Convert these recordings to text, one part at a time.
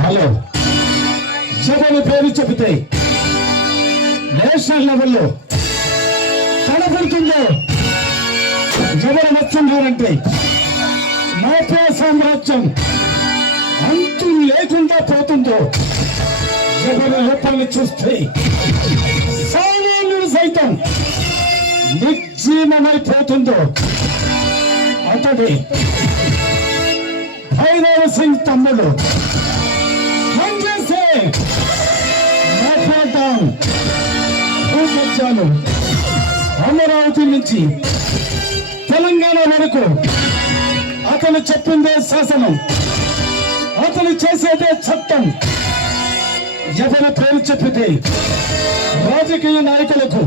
Hello, సభలు పేరు చెబితే నేషనల్ లెవెల్లో కనబడుతుందో ఎవరు నచ్చున్నారంటే మాఫియా సామ్రాజ్యం అంతు లేకుండా పోతుందో, ఎవరి లోపాన్ని చూస్తే సామాన్యులు సైతం నిర్జీవమైపోతుందో అతడే భైరవ సింగ్ తమ్ముడు భూమధ్యాలు అమరావతి నుంచి తెలంగాణ వరకు అతను చెప్పిందే శాసనం, అతను చేసేదే చట్టం. ఎవరి పేరు చెప్పితే రాజకీయ నాయకులకు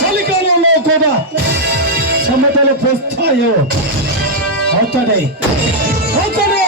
చలికాలంలో కూడా చెమటలు పోస్తాయో అతడే అతడే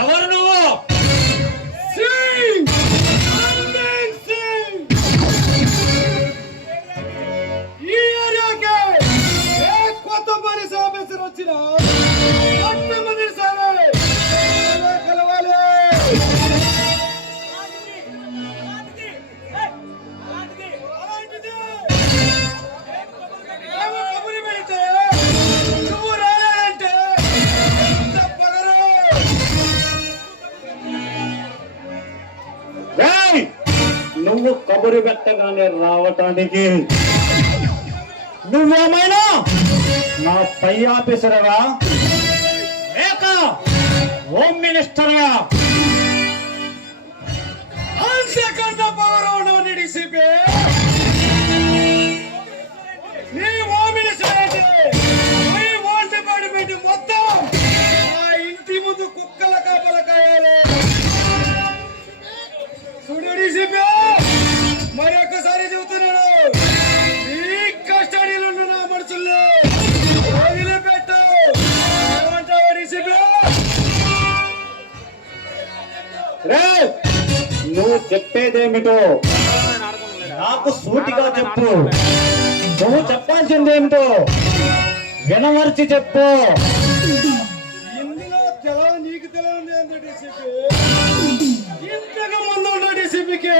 ఎవరు నువ్వు? ఈ ఏరియాకి కొత్త పోలీస్ ఆఫీసర్ వచ్చిన మొట్టమొదటి సారి కలవాలి. నువ్వు కబురు పెట్టగానే రావటానికి నువ్వేమైనా నా పై ఆఫీసర్గా లేక హోమ్ మినిస్టర్గా అంతకన్నా పవర్ ఉన్నవాడిని డీసీపీ. నీ హోమ్ మినిస్టర్ అంటే నీ హోమ్ డిపార్ట్మెంట్ మొత్తం ఆ ఇంటి ముందు కుక్కల కాపల కాయాలి. చూడు డీసీపీ, మరి ఒక్కసారి చెబుతున్నాడు, ఈ కస్టడీలో ఉన్న నా మనుషుల్లో వదిలిపెట్టు. ఏమంటావు డీసీపీ? నువ్వు చెప్పేదేమిటో నాకు సూటిగా చెప్పు. నువ్వు చెప్పాల్సిందేమిటో వినమర్చి చెప్పు. ఇందులో నీకు తెలియదు డీసీపీ. ఇంతకు ముందు ఉన్న డీసీపీకి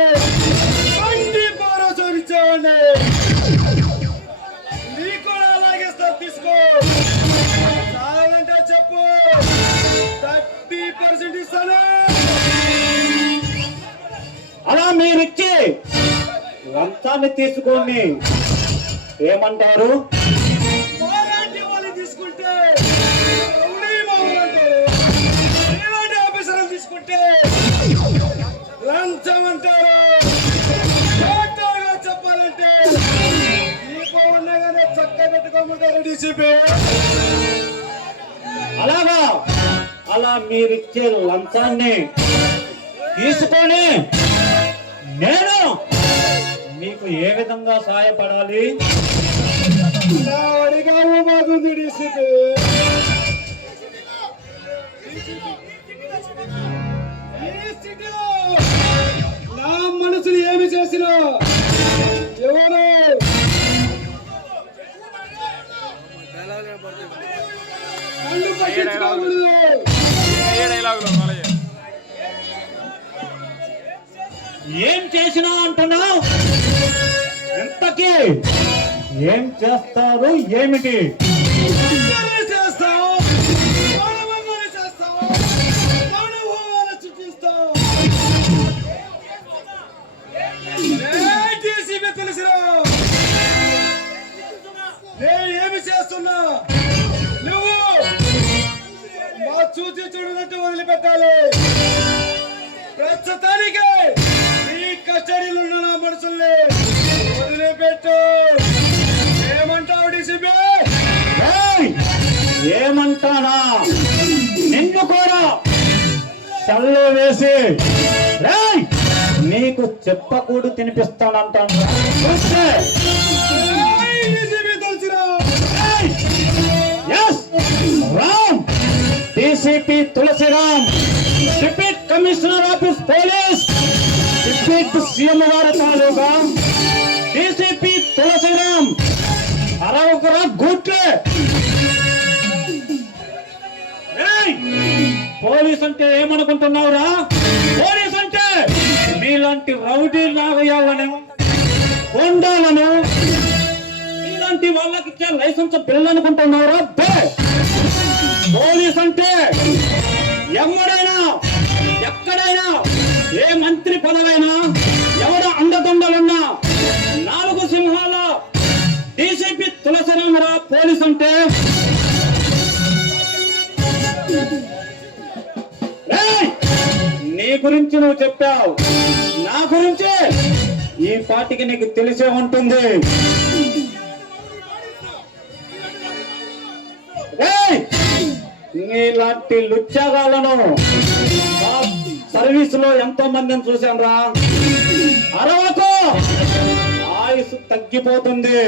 బండి భరోసా ఇచ్చావండి. నీకు కూడా అలాగే తీసుకో. చాలంటే చెప్పు, 30% ఇస్తాను. అలా మీరిచ్చి లంచాన్ని తీసుకోండి ఏమంటారు? మాలాంటి వాళ్ళు తీసుకుంటే అంటారు, ఇలాంటి ఆఫీసర్లు తీసుకుంటే లంచం అంటారు. చెప్పాలంటే దీపావళి చక్క పెట్టుకోమంటారు డీసీపీ. అలాగా అలా మీరిచ్చే లంచాన్ని తీసుకొని నేను మీకు ఏ విధంగా సహాయపడాలి? బాగుంది డీసీపీ. ఈ సిటీలో నా మనసులు ఏమి చేసినా ఎవరు కళ్ళు పట్టించుకోకూడదు. ఏం చేసినా అంటున్నావు? ఎంతకీ ఏం చేస్తారు? ఏమిటి చేస్తావు? తెలిసిరా చూసి చూడనట్టు వదిలిపెట్టాలి. ప్రస్తుతానికి ఈ కస్టడీలో ఉన్న నా మనుషుల్ని వదిలిపెట్టు. ఏమంటావు డీసీపీ? ఏయ్! ఏమంటానా? నిన్ను కూడా చల్లు వేసి రేయ్! నీకు చెప్పకూడు తినిపిస్తానంటాను. చూస్తే DCP Tulasiram. S Ram, DCP Tulasiram, deputy commissioner office police, deputy CM గారి తాలూకా డీసీపీ తులసిరామ్. అరవకురా గూట్లే. ఏయ్! పోలీస్ అంటే ఏమనుకుంటున్నావురా? పోలీస్ అంటే మీలాంటి రౌడీ నాగయాలను, కొండాలను, మీలాంటి వాళ్ళకి ఇచ్చే లైసెన్స్ బిల్ అనుకుంటున్నావురా? పోలీస్ అంటే ఎవడైనా ఎక్కడైనా ఏ మంత్రి పదవైనా ఎవడ అండదండలున్నా నాలుగు సింహాల డీసీపీ తులసిరామరా పోలీస్ అంటే. ఏయ్! నీ గురించి నువ్వు చెప్పావు, నా గురించి ఈ పార్టీకి నీకు తెలిసే ఉంటుంది. ఏయ్! నీలాంటి లుచ్చాగాళ్ళను సర్వీస్ లో ఎంతో మందిని చూశాను రా. అరవకు, ఆయుసు తగ్గిపోతుంది.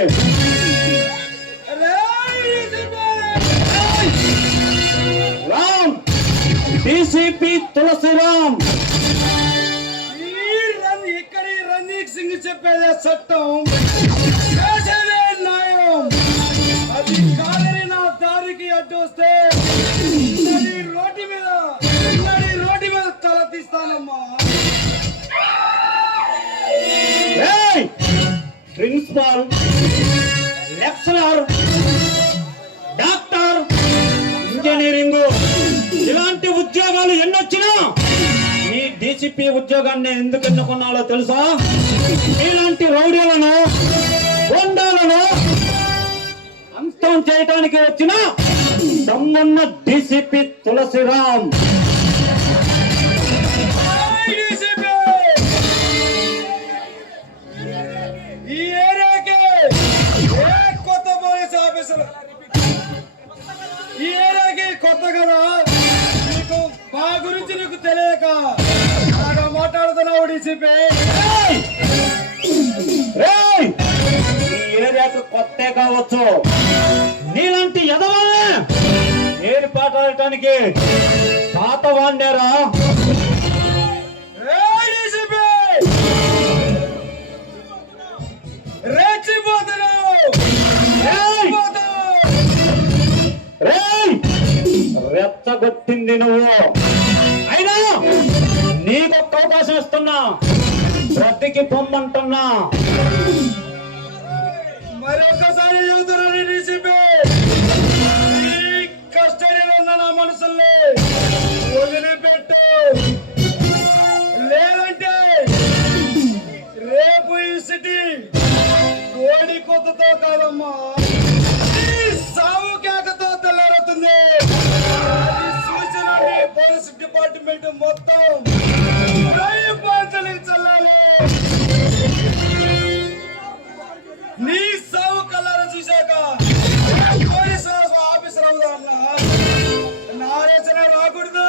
రామ్, డీసీపీ తులసిరామ్. ఇక్కడ రణ్వీర్ సింగ్ చెప్పేదే చట్టం, చేసేదే న్యాయం. అది కాదని నా దారికి అడ్డు వస్తే రోడ్డు మీద తల తీస్తానమ్మా. ఏయ్! ప్రిన్సిపాల్, లెక్చరర్, డాక్టర్, ఇంజనీరింగ్ ఇలాంటి ఉద్యోగాలు ఎన్నొచ్చినా ఈ డీసీపీ ఉద్యోగాన్ని ఎందుకు ఎన్నుకున్నాలో తెలుసా? ఇలాంటి రౌడీలను, గొండాలను అంతం చేయడానికి వచ్చిన దమ్మున్న డీసీపీ తులసిరామ్. ఈ ఏరియాకి ఏ కొత్త పోలీస్ ఆఫీసర్, ఈ ఏరియాకి కొత్త కదా, నీకు మా గురించి నీకు తెలియక అలాగా మాట్లాడుతున్నావు డీసీపీ. ఏయ్! ఏయ్! ఈ ఏరియాకు కొత్తే కావచ్చు, నీలాంటి ఎదవాళ్ళే ఏడు పాటాడటానికి పాత వాండేరా. డీసీపీ రెచ్చిపోతున్నావు. ఏయ్! రేయ్! రెచ్చగొట్టింది నువ్వు, అయినా నీకొక్క అవకాశం ఇస్తున్నా, బ్రతికి పొమ్మంటున్నా. మరొకసారి చెబుతున్నాను డీసీపీ, ఈ కస్టడీలో ఉన్న నా మనసుల్ని వదిలిపెట్టు. లేదంటే రేపు ఈ సిటీ కోడి కొత్తతో కాదమ్మా, ఈ సావు కేకతో తెల్లారుతుంది. అది చూసిన పోలీస్ డిపార్ట్మెంట్ మొత్తం భయపాంచలికి చల్లాలి. నీ సావు కల్లారా చూశాక పోలీసు ఆఫీసర్ అవుదా అన్న? నా రేచన రాకూడదు.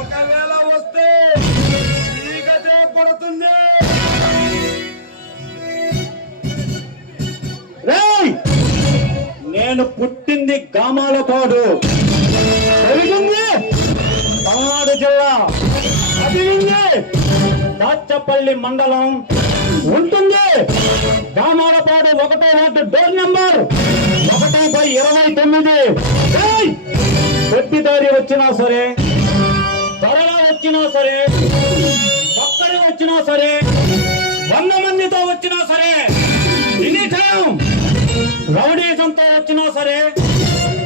ఒకవేళ వస్తే చీకటే పడుతుంది. రేయ్! నేను పుట్టింది గామాలపాడు, పెరిగింది పల్నాడు జిల్లా, చదివింది దాచపల్లి మండలం, ఉంటుంది గామాలపాడు 1వ వార్డు, డోర్ నెంబర్ 1/29. ఏయ్! పెద్దిదారి వచ్చినా సరే, త్వరగా వచ్చినా సరే, ఒక్కడి వచ్చినా సరే, 100 మందితో వచ్చినా సరే, ఎనీ టైం రౌడీజంతో వచ్చినా సరే,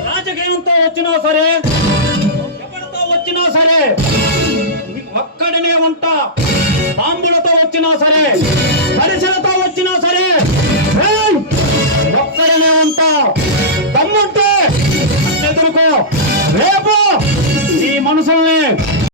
రాజకీయంతో వచ్చినా సరే, ఎవరితో వచ్చినా సరే, ఒక్కడినే ఉంటా. బాంబులతో వచ్చినా సరే, పరిసరతో వచ్చినా సరే, ఏయ్! ఒక్కడినే ఉంటా. దమ్ముంటే ఎదుర్కో. రేపు మనసుల్ని